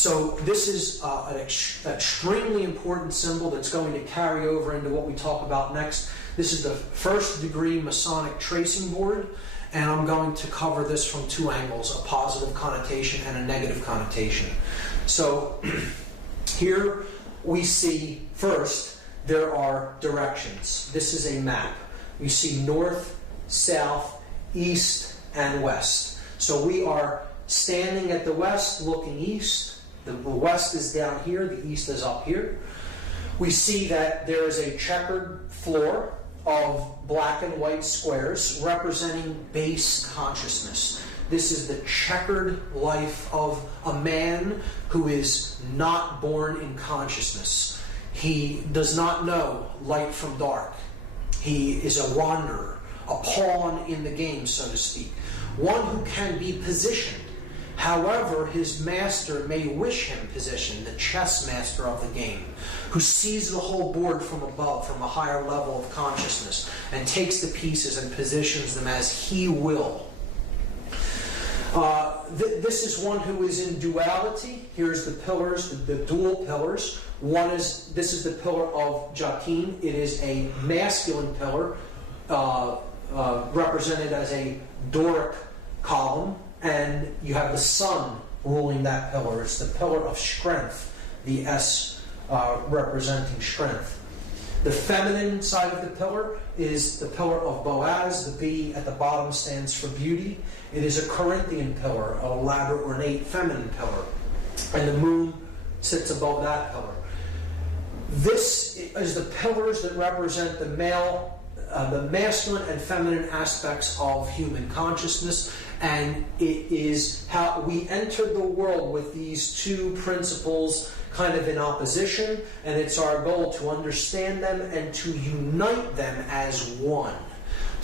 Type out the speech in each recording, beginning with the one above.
So this is an extremely important symbol that's going to carry over into what we talk about next. This is the first degree Masonic tracing board, and I'm going to cover this from two angles, a positive connotation and a negative connotation. So here we see first there are directions. This is a map. We see north, south, east, and west. So we are standing at the west looking east. The west is down here, the east is up here. We see that there is a checkered floor of black and white squares representing base consciousness. This is the checkered life of a man who is not born in consciousness. He does not know light from dark. He is a wanderer, a pawn in the game, so to speak. One who can be positioned. However, his master may wish him positioned, the chess master of the game, who sees the whole board from above, from a higher level of consciousness, and takes the pieces and positions them as he will. This is one who is in duality. Here's the pillars, the dual pillars. This is the pillar of Jakin. It is a masculine pillar, represented as a Doric column. And you have the sun ruling that pillar. It's the pillar of strength, the S representing strength. The feminine side of the pillar is the pillar of Boaz. The B at the bottom stands for beauty. It is a Corinthian pillar, an elaborate, ornate, feminine pillar. And the moon sits above that pillar. This is the pillars that represent the masculine and feminine aspects of human consciousness, and it is how we enter the world with these two principles kind of in opposition, and it's our goal to understand them and to unite them as one.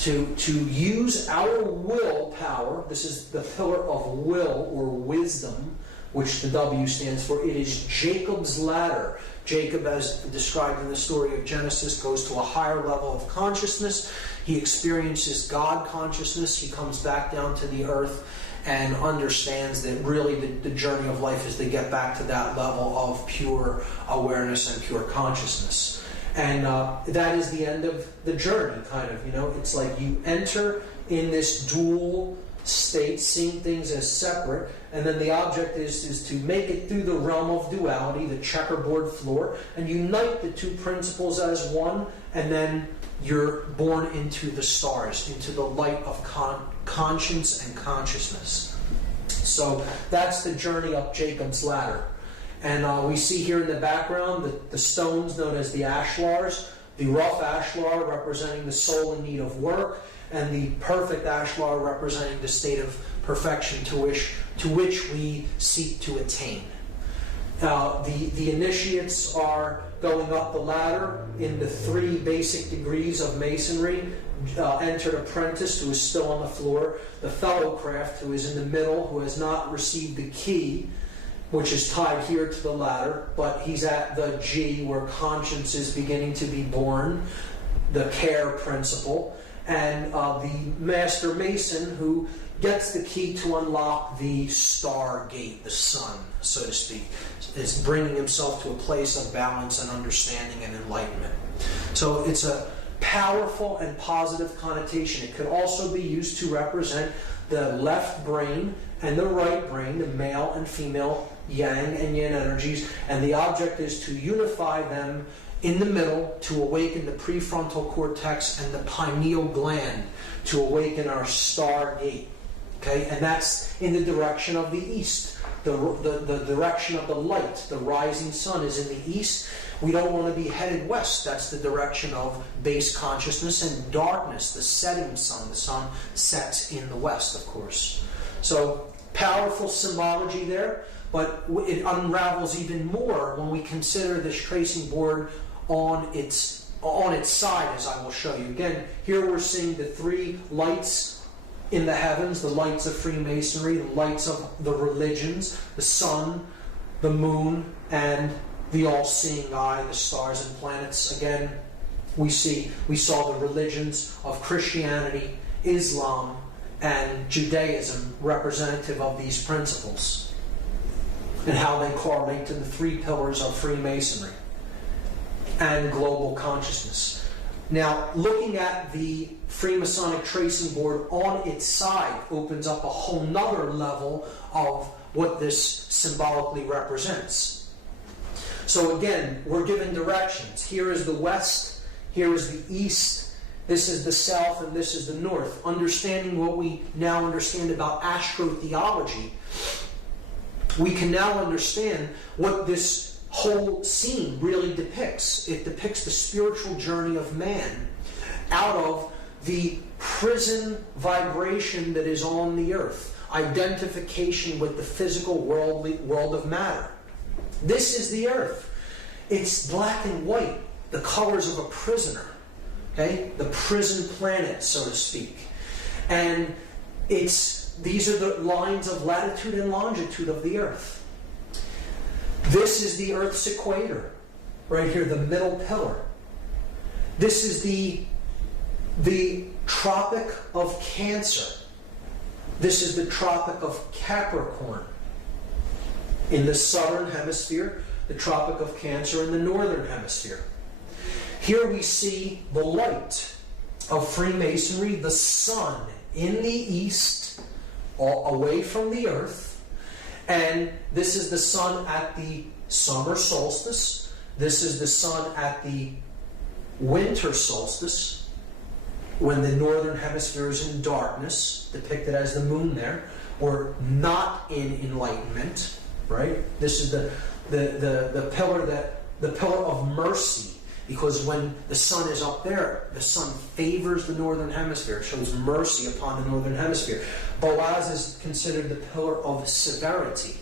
To use our willpower. This is the pillar of will or wisdom, which the W stands for. It is Jacob's ladder. Jacob, as described in the story of Genesis, goes to a higher level of consciousness. He experiences God consciousness. He comes back down to the earth and understands that really the journey of life is to get back to that level of pure awareness and pure consciousness. And that is the end of the journey, kind of. It's like you enter in this dual state, seeing things as separate, and then the object is to make it through the realm of duality, the checkerboard floor, and unite the two principles as one, and then you're born into the stars, into the light of conscience and consciousness. So that's the journey up Jacob's ladder. And we see here in the background the stones known as the ashlars, the rough ashlar representing the soul in need of work, and the perfect ashlar representing the state of perfection to which we seek to attain. The initiates are going up the ladder in the 3 basic degrees of masonry. Entered apprentice, who is still on the floor. The fellowcraft, who is in the middle, who has not received the key, which is tied here to the ladder, but he's at the G, where conscience is beginning to be born, the care principle. And the Master Mason, who gets the key to unlock the star gate, the sun, so to speak, is bringing himself to a place of balance and understanding and enlightenment. So it's a powerful and positive connotation. It could also be used to represent the left brain and the right brain, the male and female yang and yin energies, and the object is to unify them in the middle to awaken the prefrontal cortex and the pineal gland, to awaken our star gate. Okay, and that's in the direction of the east, the direction of the light. The rising sun is in the east. We don't want to be headed west. That's the direction of base consciousness and darkness, the setting sun. The sun sets in the west, of course. So powerful symbology there, but it unravels even more when we consider this tracing board on its side, as I will show you. Again, here we're seeing the 3 lights in the heavens, the lights of Freemasonry, the lights of the religions, the sun, the moon, and the all-seeing eye, the stars and planets. Again, we saw the religions of Christianity, Islam, and Judaism representative of these principles. and how they correlate to the 3 pillars of Freemasonry and global consciousness. Now, looking at the Freemasonic tracing board on its side opens up a whole nother level of what this symbolically represents. So again, we're given directions. Here is the west, here is the east, this is the south, and this is the north. Understanding what we now understand about astrotheology, we can now understand what this whole scene really depicts. It depicts the spiritual journey of man out of the prison vibration that is on the earth, identification with the physical world of matter. This is the earth. It's black and white, the colors of a prisoner, okay? The prison planet, so to speak. And these are the lines of latitude and longitude of the earth. This is the Earth's equator, right here, the middle pillar. This is the Tropic of Cancer. This is the Tropic of Capricorn. In the southern hemisphere, the Tropic of Cancer in the northern hemisphere. Here we see the light of Freemasonry, the sun in the east, away from the earth. And this is the sun at the summer solstice. This is the sun at the winter solstice, when the northern hemisphere is in darkness, depicted as the moon there, or not in enlightenment, right? This is the pillar of mercy, because when the sun is up there, the sun favors the northern hemisphere, shows mercy upon the northern hemisphere. Boaz is considered the pillar of severity,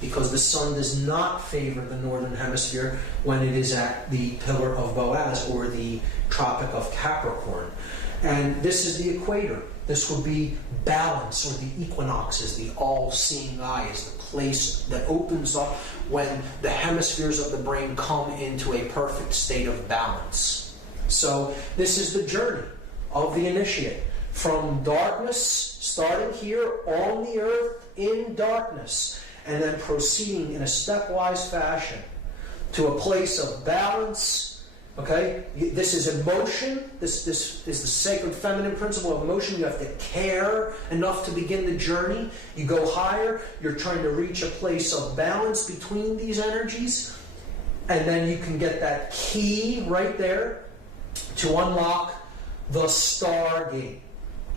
because the sun does not favor the northern hemisphere when it is at the pillar of Boaz, or the Tropic of Capricorn. And this is the equator. This would be balance, or the equinoxes, the all-seeing eye, is the place that opens up when the hemispheres of the brain come into a perfect state of balance. So this is the journey of the initiate. From darkness, starting here on the earth in darkness, and then proceeding in a stepwise fashion to a place of balance. Okay, this is emotion. This is the sacred feminine principle of emotion. You have to care enough to begin the journey. You go higher. You're trying to reach a place of balance between these energies. And then you can get that key right there to unlock the stargate.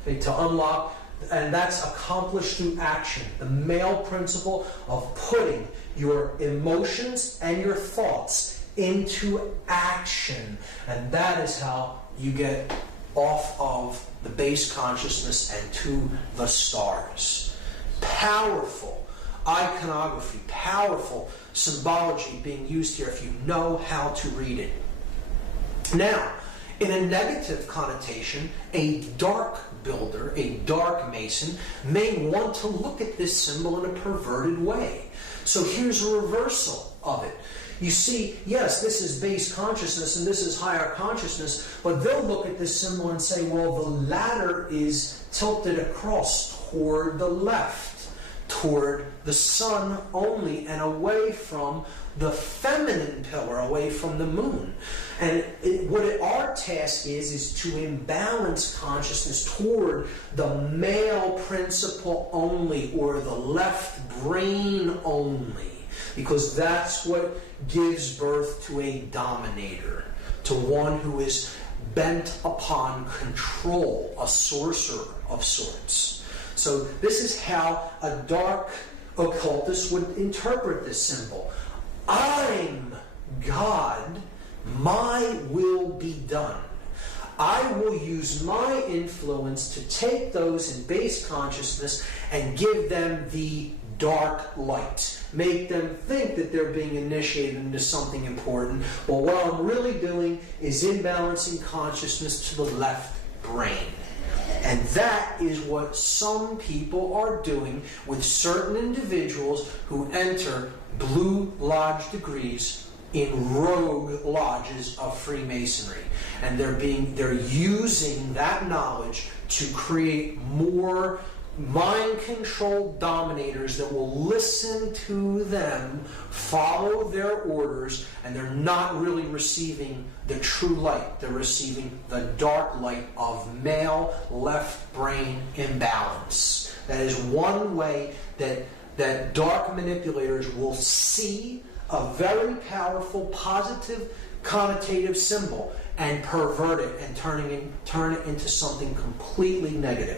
Okay, to unlock, and that's accomplished through action. The male principle of putting your emotions and your thoughts into action. And that is how you get off of the base consciousness and to the stars. Powerful iconography, powerful symbology being used here if you know how to read it. Now, in a negative connotation, a dark builder, a dark mason, may want to look at this symbol in a perverted way. So here's a reversal of it. You see, yes, this is base consciousness and this is higher consciousness, but they'll look at this symbol and say, well, the ladder is tilted across toward the left, toward the sun only, and away from the feminine pillar, away from the moon. And our task is to imbalance consciousness toward the male principle only, or the left brain only. Because that's what gives birth to a dominator, to one who is bent upon control, a sorcerer of sorts. So this is how a dark occultist would interpret this symbol. I'm God, my will be done. I will use my influence to take those in base consciousness and give them the dark light. Make them think that they're being initiated into something important. Well, what I'm really doing is imbalancing consciousness to the left brain. And that is what some people are doing with certain individuals who enter Blue Lodge degrees in rogue lodges of Freemasonry. And they're using that knowledge to create more mind-controlled dominators that will listen to them, follow their orders, and they're not really receiving the true light. They're receiving the dark light of male left brain imbalance. That is one way that dark manipulators will see a very powerful, positive, connotative symbol and pervert it and turn it into something completely negative.